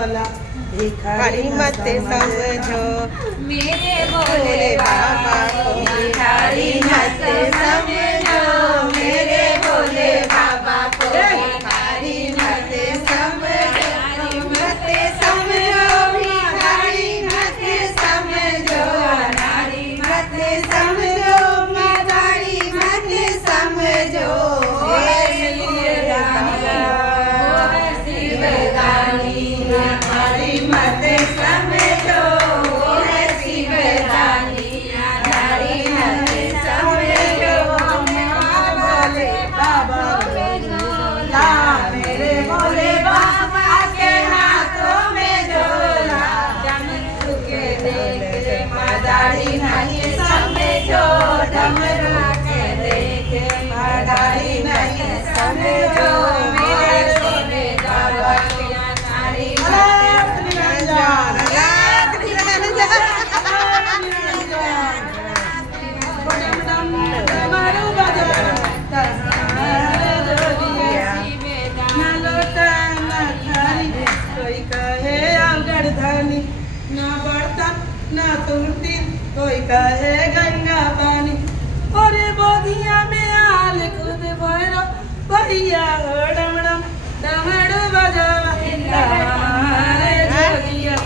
जोला भिखारी मत समझो मेरे भोले बाबा को भिखारी मत समझो मेरे भोले बाबा को भिखारी मत समझो मत समझो भिखारी मत समझो नारी मत समझो भिखारी मत समझो शिवदानी नारी मत समझो है शिवदानी नारी मत समझो भोले बाबा झोला मेरे भोले बाबा के हाथों में झोला डमरू के देखे मदारी नहीं समझो डमरू के देखे मदारी नहीं समझो मेरे भोले बाबा के नारी कोई कहे अवगढ़धानी ना बर्तन ना तुलती कोई कहे गंगा पानी और बोधिया में आल खुद भैरो भैया हो डमडम डमरू बजावा हमारे जोगिया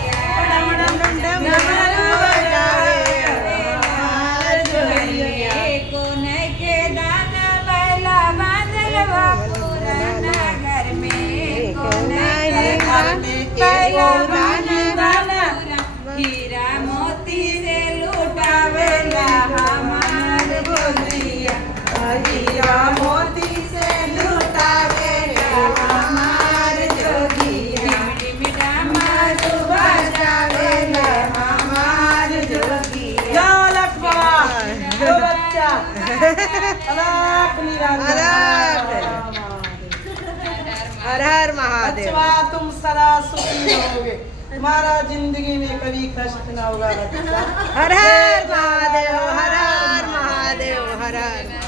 डमडम डमरू बजावे हमारे जोगिया कोन के दाना बैला बांधलवा पुराना घर में कोन के घर में बैला बांधलवा हीरा मोती से लुटावेला हमार बोलिया हीरा मोती से लुटावेला हमार जोगिया डमरू बजावेला हमार जोगिया या लखवा जो बच्चा अलग निरंजन हर हर महादेव। बच्चा तुम सदा सुखी रहोगे तुम्हारा जिंदगी में कभी कष्ट न होगा बच्चा हर हर महादेव, हर हर महादेव, हर हर